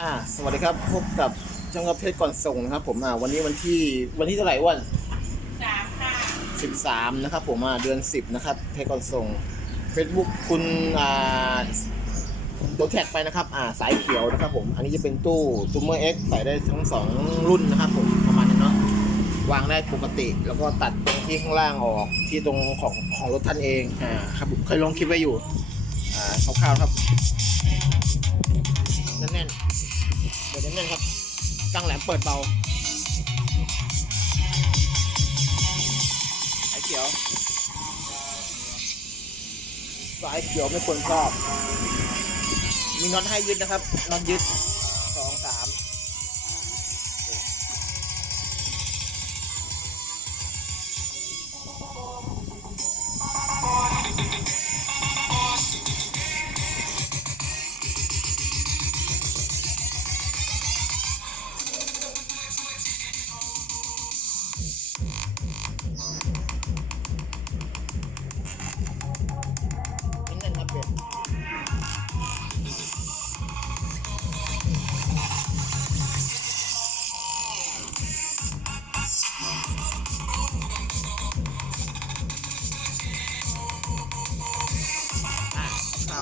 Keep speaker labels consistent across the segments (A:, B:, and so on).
A: อ่าสวัสดีครับพบกับช่างกระเพชรก่อนส่งนะครับ ผมอ่าวันนี้วันที่วันที่เท่าไหร่วัน
B: สามค่ะ
A: สิบสามนะครับ ผมอ่าเดือนสิบนะครับเพชรก่อนส่ง Facebook คุณอ่าตัวแท็กไปนะครับ อ่าสายเขียวนะครับ ผมอันนี้จะเป็นตู้ซูเมอร์เอ็กใส่ได้ทั้งสองรุ่นนะครับ ผมประมาณนั้นเนาะวางได้ปกติ แล้วก็ตัดตรงที่ข้างล่างออกที่ตรงของของรถท่านเองอ่าครับผมเคยลองคลิปไว้อยู่อ่าคร่าวๆครับ แน่น เปิดแน่นๆครับกลางแหลมเปิดเบาสายเขียว สายเขียวไม่ควรครอบ มีน็อตให้ยึดนะครับน็อตยึด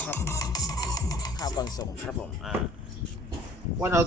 A: ครับ ข้าวก่อนส่งครับผมอ่าวันเอา